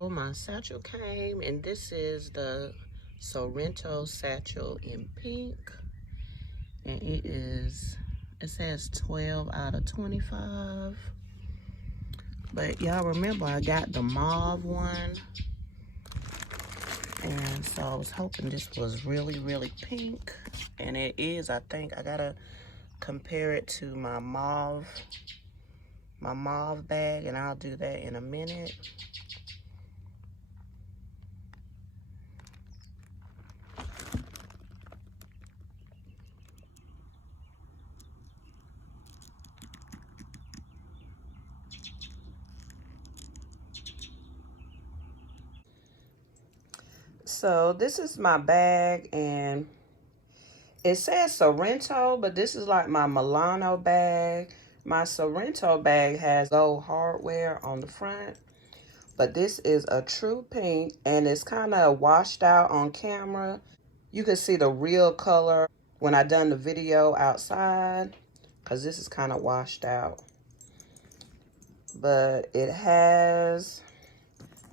Oh, my satchel came, and this is the Sorrento satchel in pink. And it says 12 out of 25. But y'all remember I got the mauve one. And so I was hoping this was really, really pink. And it is, I think. I gotta compare it to my mauve bag, and I'll do that in a minute. So this is my bag, and it says Sorrento, but this is like my Milano bag. My Sorrento bag has gold hardware on the front, but this is a true pink, and it's kind of washed out on camera. You can see the real color when I done the video outside, because this is kind of washed out. But it has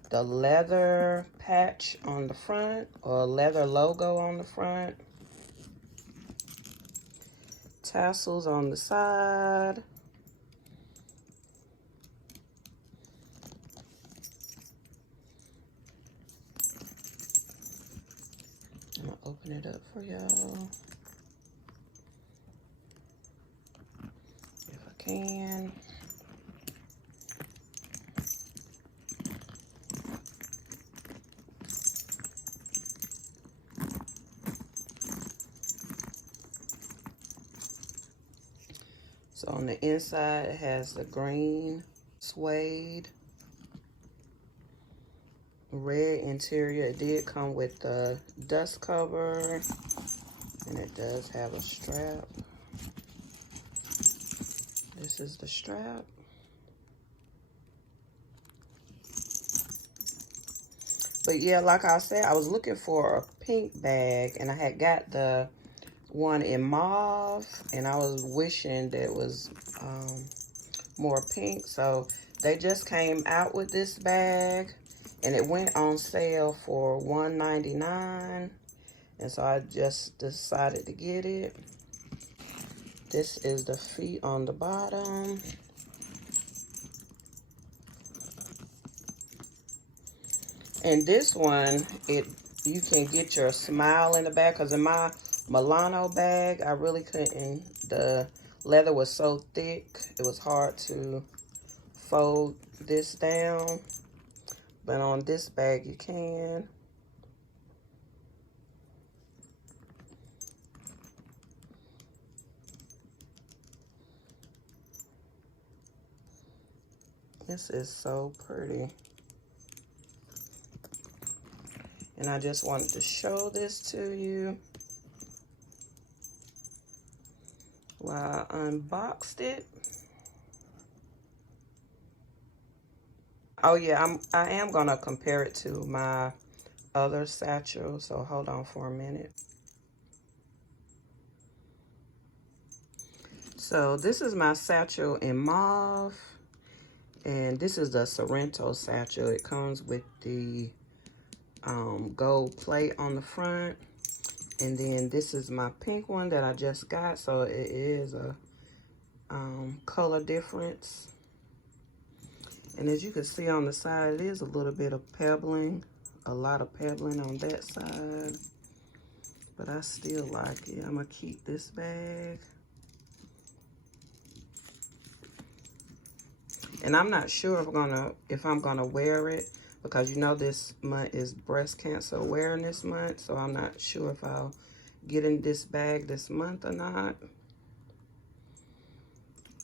the leather patch on the front, or leather logo on the front. Tassels on the side. I'm gonna open it up for y'all if I can. So on the inside, it has the green suede, red interior. It did come with the dust cover, and it does have a strap. This is the strap. But yeah, like I said, I was looking for a pink bag, and I had got the one in mauve, and I was wishing that it was more pink. So they just came out with this bag, and it went on sale for $1.99, and so I just decided to get it. This is the feet on the bottom. And this one, you can get your smile in the back, because in my Milano bag, I really couldn't. The leather was so thick, it was hard to fold this down. But on this bag, you can. This is so pretty. And I just wanted to show this to you while I unboxed it. Oh yeah, I am gonna compare it to my other satchel, so hold on for a minute. So this is my satchel in mauve, and this is the Sorrento satchel. It comes with the gold plate on the front, and then this is my pink one that I just got, so it is a color difference. And as you can see on the side, it is a little bit of pebbling, a lot of pebbling on that side, but I still like it. I'm gonna keep this bag. And I'm not sure if I'm gonna wear it, because you know this month is breast cancer awareness month, so I'm not sure if I'll get in this bag this month or not.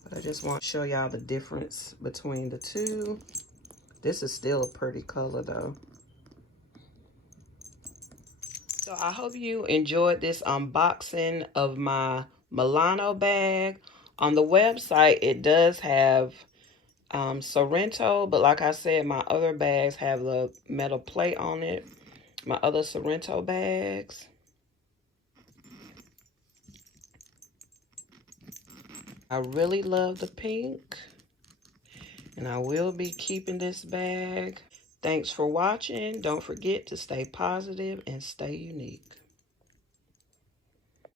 But I just want to show y'all the difference between the two. This is still a pretty color though. So I hope you enjoyed this unboxing of my Milano bag. On the website, it does have Sorrento, but like I said, my other bags have the metal plate on it. My other Sorrento bags. I really love the pink, and I will be keeping this bag. Thanks for watching. Don't forget to stay positive and stay unique.